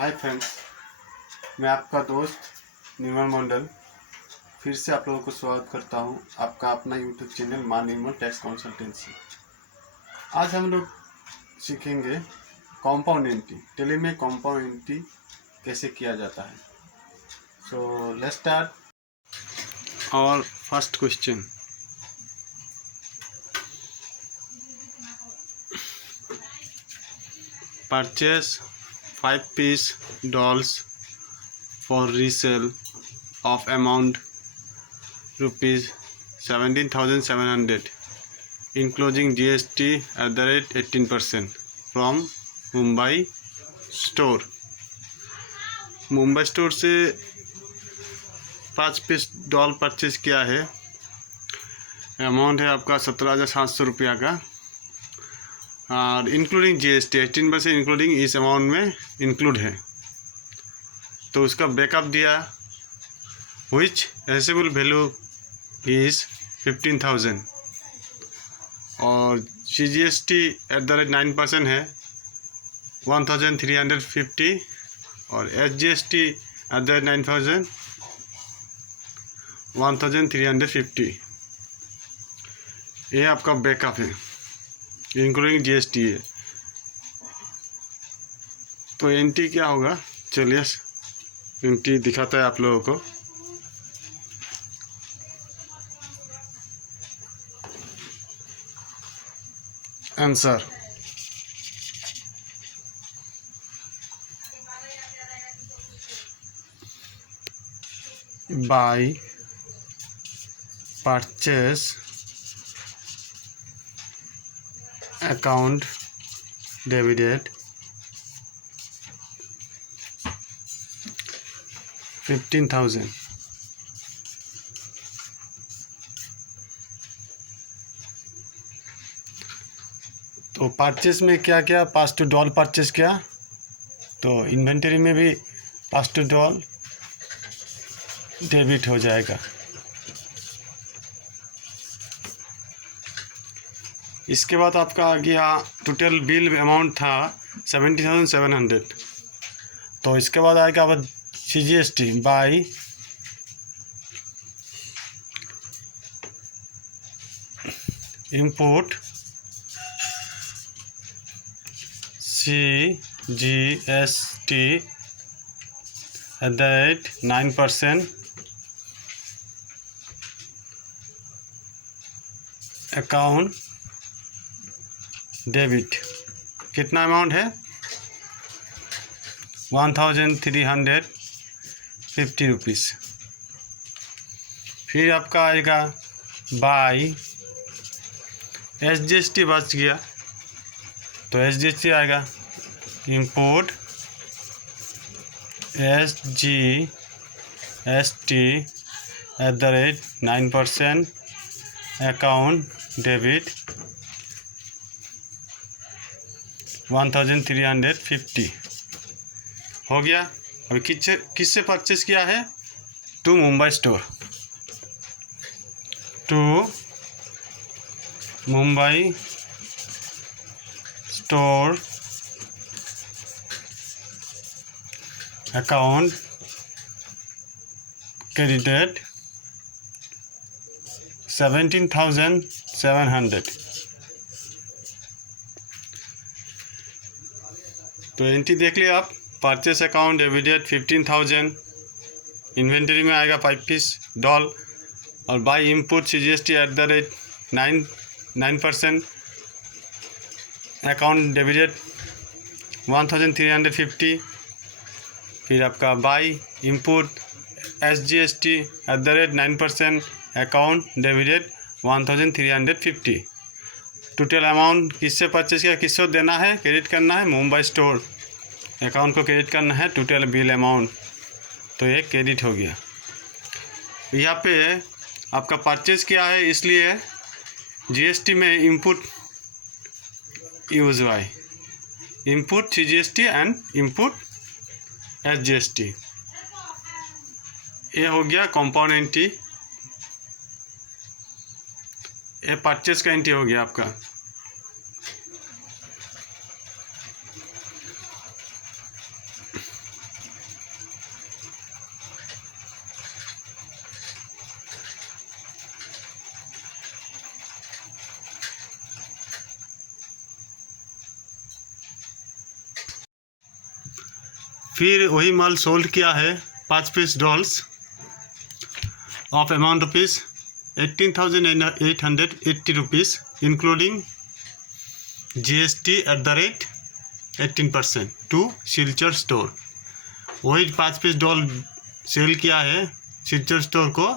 Hi friends, मैं आपका दोस्त निर्मल मंडल फिर से आप लोगों को स्वागत करता हूं आपका अपना यूट्यूब चैनल मां निर्मल टैक्स कंसल्टेंसी। आज हम लोग सीखेंगे कंपाउंड एंट्री। टेली में कंपाउंड एंट्री कैसे किया जाता है। सो लेट्स स्टार्ट और first question. Purchase 5 piece dolls for resale of amount rupees 17,700 including GST at the rate 18% from Mumbai store. Mumbai store से 5 पीस डॉल परचेज किया है। अमाउंट है आपका 17,700 रुपया का और इंक्लूडिंग GST 18% इंक्लूडिंग इस अमाउंट में इंक्लूड है। तो उसका बैकअप दिया विच एसेबल वैल्यू इज़ 15,000 और GST एट द रेट 9% है 1,350 और SGST एट द रेट 9,000 1,350। ये आपका बैकअप है इंक्लूडिंग GST है। तो एंट्री क्या होगा, चलिए एंट्री दिखाता है आप लोगों को। Answer by purchase account debited 15,000 तो परचेस में क्या क्या 5 डॉल परचेस किया, तो इन्वेंटरी में भी 5 डॉल डेबिट हो जाएगा। इसके बाद आपका आ गया टोटल बिल अमाउंट था 17,700। तो इसके बाद आएगा अब GST by import GST at the rate 9% account debit. कितना अमाउंट है 1,350 रुपीज़। फिर आपका आएगा बाय SGST बच गया, तो SGST आएगा import SGST at the rate 9% account debit 1,350 हो गया। अभी किससे परचेस किया है, to Mumbai store, to Mumbai store account credited 17,700। तो एंट्री देख लिया आप। परचेस अकाउंट डेबिटेड 15,000, इन्वेंटरी में आएगा 5 पीस डॉल और by input GST at the rate 9% account debited 1,350। फिर आपका by input SGST at the rate 9% account debited 1,350। Total amount किससे परचेस किया, किसको देना है, क्रेडिट करना है, मुंबई स्टोर अकाउंट को क्रेडिट करना है टोटल बिल अमाउंट। तो ये क्रेडिट हो गया। यहाँ पे आपका परचेस किया है इसलिए GST में इनपुट यूज हुआ है, input GST and input SGST। ये हो गया कंपाउंड एंट्री, ये परचेस का एंट्री हो गया आपका। फिर वही माल सोल्ड किया है 5 piece dolls of amount rupees 18,880 rupees including GST @ 18% to Silchar store. वही 5 पीस डॉल सेल किया है सिल्चर स्टोर को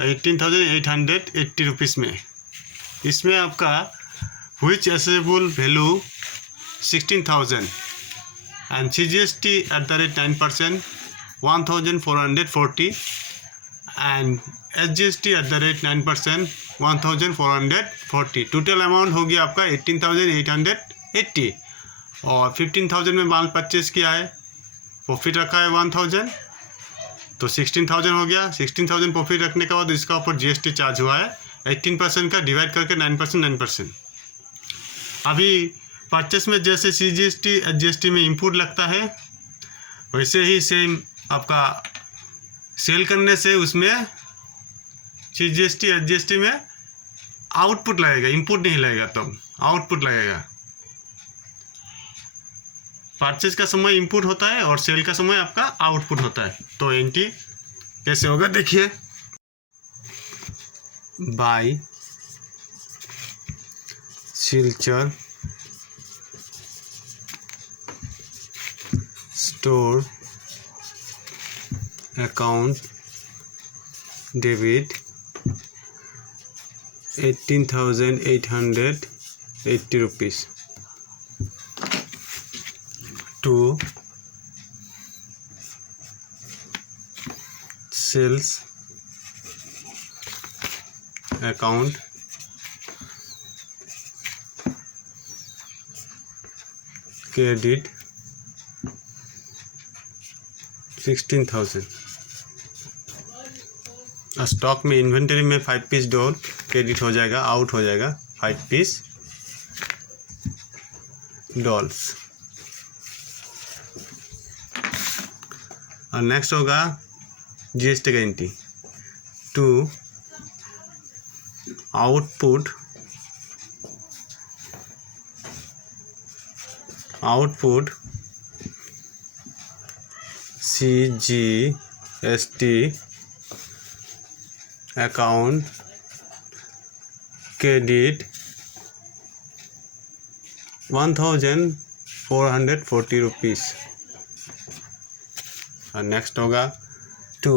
18,880 रुपीज़ में। इसमें आपका which assessable value 16,000 and GST @ 9% 1,440 and SGST @ 9% 1,440। Total amount हो गया आपका 18,880 और 15,000 में माल परचेज किया है, प्रॉफिट रखा है 1,000 तो 16,000 हो गया। 16,000 प्रॉफिट रखने के बाद इसका ऊपर GST चार्ज हुआ है 18% का, डिवाइड करके 9%। अभी परचेस में जैसे CGST SGST में इनपुट लगता है वैसे ही सेम आपका सेल करने से उसमें CGST SGST में आउटपुट लगेगा, इनपुट नहीं लगेगा, तब आउटपुट लगेगा। परचेज का समय इनपुट होता है और सेल का समय आपका आउटपुट होता है। तो एंट्री कैसे होगा देखिए, by Silchar store account debit 18,880 rupees to sales account credit 16,000। Stock में इन्वेंटरी में 5 पीस डॉल क्रेडिट हो जाएगा, आउट हो जाएगा 5 पीस डॉल्स। और नेक्स्ट होगा GST का entry to output CGST account credit 1,440 rupees. और नेक्स्ट होगा to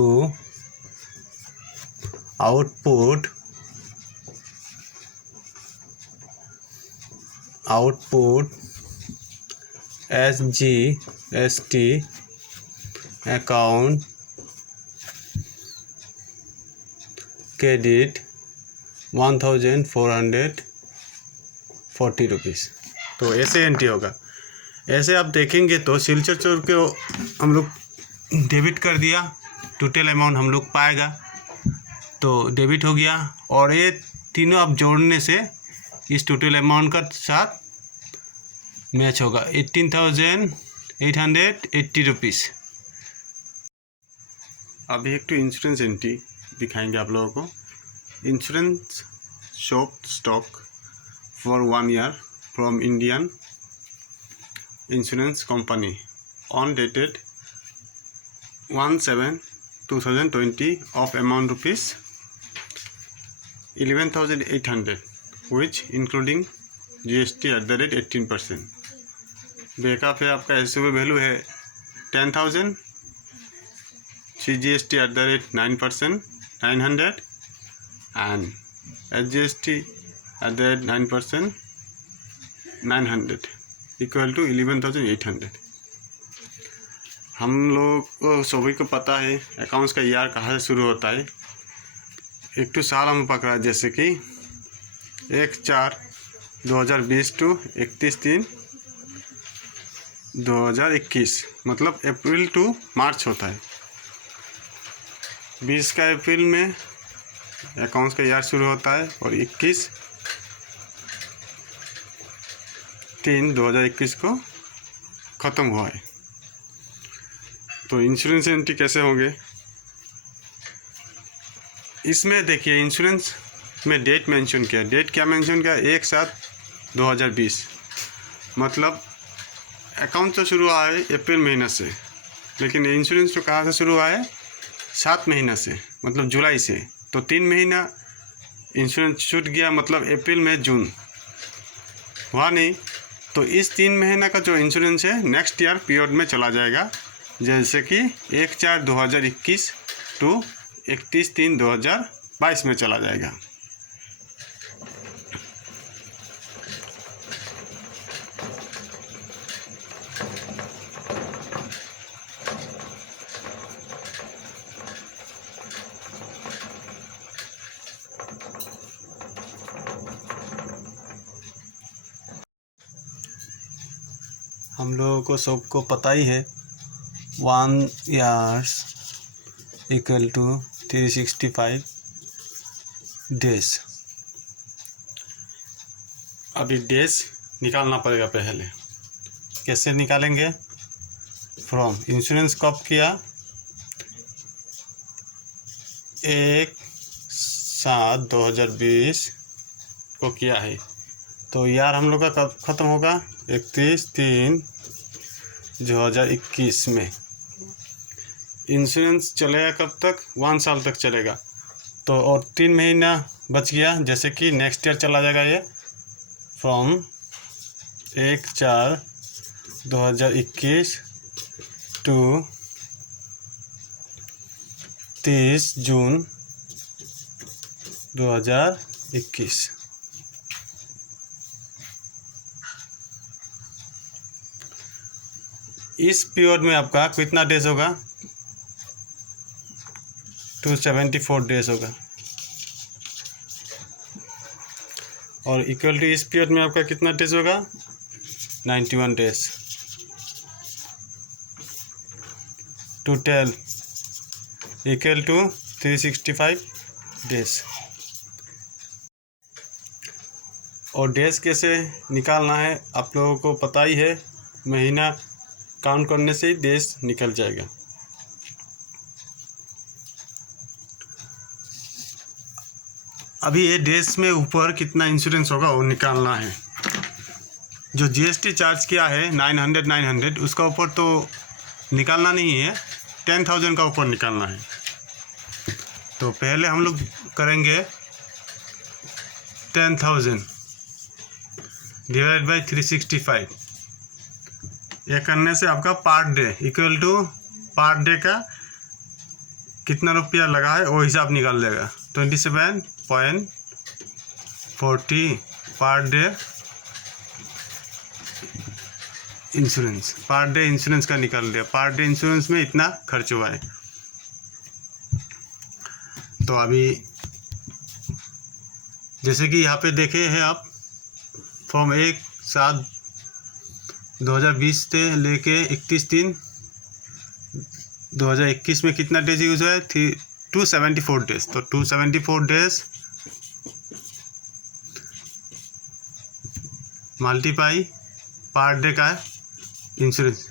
output SGST account credit 1,440 rupees. तो ऐसे एंट्री होगा। ऐसे आप देखेंगे तो सिल्चर स्टोर को हम लोग डेबिट कर दिया, टोटल अमाउंट हम लोग पाएगा तो डेबिट हो गया। और ये तीनों आप जोड़ने से इस टोटल अमाउंट का साथ मैच होगा 18,880 रुपीज़। अभी एक तो इंश्योरेंस एंट्री दिखाएंगे आप लोगों को। Insurance shop stock for 1 year from Indian insurance company on dated 1/7/2020 of amount rupees 11,800 which including GST @ 18%। Backup है आपका एसयूवी वैल्यू है 10,000, CGST @ 9% 900 and SGST @ 9% 900 equal to 11,800। हम लोग को सभी को पता है अकाउंट्स का ईयर कहाँ से शुरू होता है। एक तो साल हम पकड़ा जैसे कि 1/4/2020 टू 31/3/2021 मतलब अप्रैल टू मार्च होता है। 20 का अप्रैल में अकाउंट्स का ईयर शुरू होता है और 21/3/2021 को ख़त्म हुआ है। तो इंश्योरेंस एंट्री कैसे होंगे इसमें देखिए, इंश्योरेंस में डेट मेंशन किया। डेट क्या मेंशन किया? 1/7/2020 मतलब अकाउंट तो शुरू हुआ है अप्रैल महीना से, लेकिन इंश्योरेंस तो कहाँ से शुरू हुआ है? 7 महीना से, मतलब जुलाई से। तो 3 महीना इंश्योरेंस छूट गया, मतलब अप्रैल में जून हुआ नहीं। तो इस 3 महीना का जो इंश्योरेंस है नेक्स्ट ईयर पीरियड में चला जाएगा, जैसे कि 1/4/2021 टू 31/3/2022 में चला जाएगा। हम लोगों को सबको पता ही है 1 years इक्वल टू 365 डेज। अभी डेज निकालना पड़ेगा पहले। कैसे निकालेंगे? फ्रॉम इंश्योरेंस कब किया? 1/7/2020 को किया है। तो यार हम लोग का कब ख़त्म होगा? 31/3/2021 में। इंश्योरेंस चलेगा कब तक? 1 साल तक चलेगा। तो और 3 महीना बच गया, जैसे कि नेक्स्ट ईयर चला जाएगा ये, फ्रॉम 1/4/2021 टू 30 जून 2021। इस पीरियड में आपका कितना डेज होगा? 274 डेज होगा। और इक्वल टू इस पीरियड में आपका कितना डेज होगा? 91 days. Total equal to 365 days. और डेज कैसे निकालना है आप लोगों को पता ही है, महीना काउंट करने से ही डेज निकल जाएगा। अभी ये डेज में ऊपर कितना इंश्योरेंस होगा वो निकालना है। जो जीएसटी चार्ज किया है 900 उसका ऊपर तो निकालना नहीं है, 10,000 का ऊपर निकालना है। तो पहले हम लोग करेंगे 10,000 डिवाइड बाई 365। यह करने से आपका per day equal to per day का कितना रुपया लगा है वो हिसाब निकाल देगा। 27.40 per day insurance, per day insurance का निकाल दिया। पर डे इंश्योरेंस में इतना खर्च हुआ है। तो अभी जैसे कि यहाँ पे देखे हैं आप, फॉर्म 1/7/2020 से लेके 31/3/2021 में कितना डेज यूज हुआ है? 274 डेज। तो 274 डेज मल्टीप्लाई पर डे का इंश्योरेंस,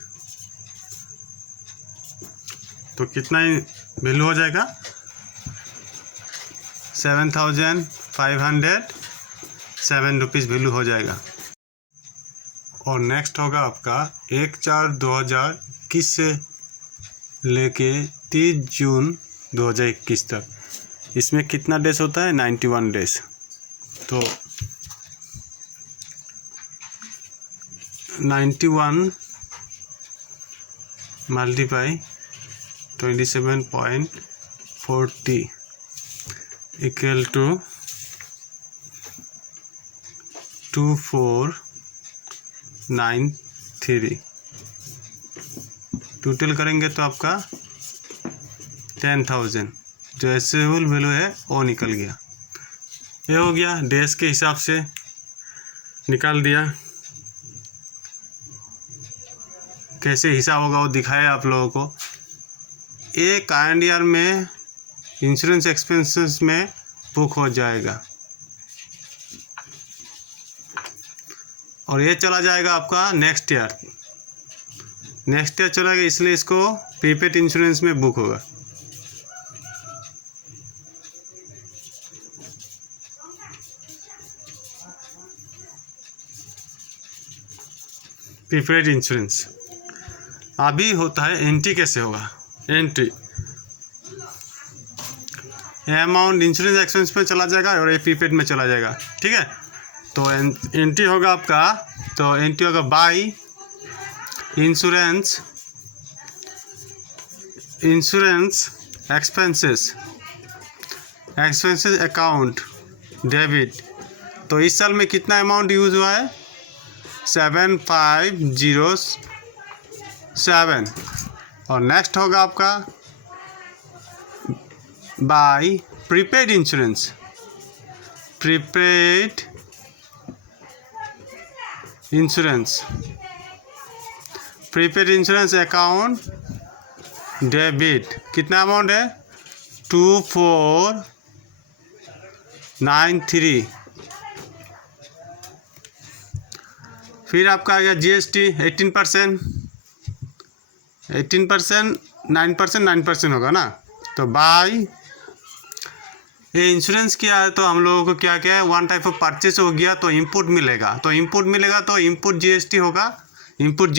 तो कितना वैल्यू हो जाएगा? 7,507 रुपीज़ वैल्यू हो जाएगा। और नेक्स्ट होगा आपका 1/4/2021 से लेके 30 जून 2021 तक। इसमें कितना डेज होता है? 91 डेज। तो 91 मल्टीप्लाई 27.40 इक्वल टू 2493। टोटल करेंगे तो आपका 10,000 जो एसेबल वैल्यू है वो निकल गया। ये हो गया, डेज के हिसाब से निकाल दिया। कैसे हिसाब होगा वो दिखाया आप लोगों को। एक कैलेंडर ईयर में इंश्योरेंस एक्सपेंसेस में बुक हो जाएगा और ये चला जाएगा आपका नेक्स्ट ईयर चला गया, इसलिए इसको प्रीपेड इंश्योरेंस में बुक होगा। Prepaid insurance. अभी होता है एंट्री, कैसे होगा एंट्री, ये अमाउंट इंश्योरेंस एक्सपेंस में चला जाएगा और ये प्रीपेड में चला जाएगा, ठीक है। तो एंट्री होगा आपका, तो एंट्री होगा by insurance expenses account debit. तो इस साल में कितना अमाउंट यूज़ हुआ है, 7507। और नेक्स्ट होगा आपका by prepaid insurance, prepaid insurance account debit. कितना अमाउंट है, 2493। फिर आपका आ गया GST 18%, 9% होगा ना। तो बाय ये इंश्योरेंस किया है तो हम लोगों को क्या क्या है, वन टाइप ऑफ परचेस हो गया, तो इनपुट मिलेगा, तो इनपुट GST होगा, input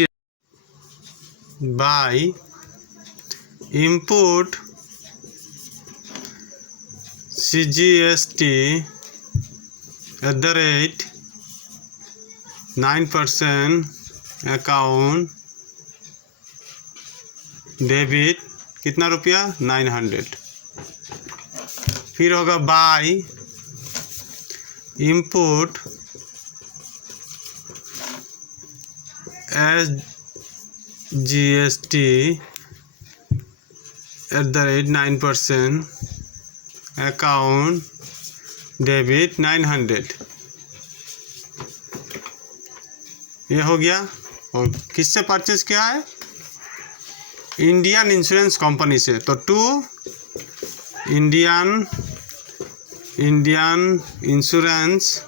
by input CGST @9% account debit. कितना रुपया, 900। फिर होगा by input SGST @9% account debit 900। ये हो गया। और किससे परचेज किया है, इंडियन इंश्योरेंस कंपनी से। तो to Indian insurance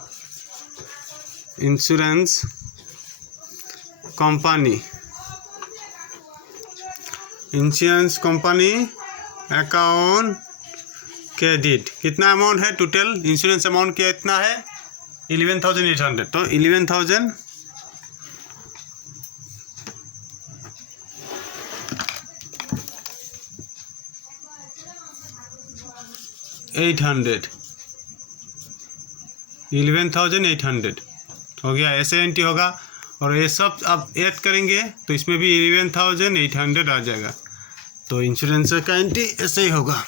company account credit. कितना अमाउंट है, टोटल इंश्योरेंस अमाउंट क्या इतना है, 11,800। तो 11,800 हो गया, ऐसे एंट्री होगा। और ये सब आप ऐड करेंगे तो इसमें भी 11,800 आ जाएगा। तो इंश्योरेंस का एंट्री ऐसे ही होगा।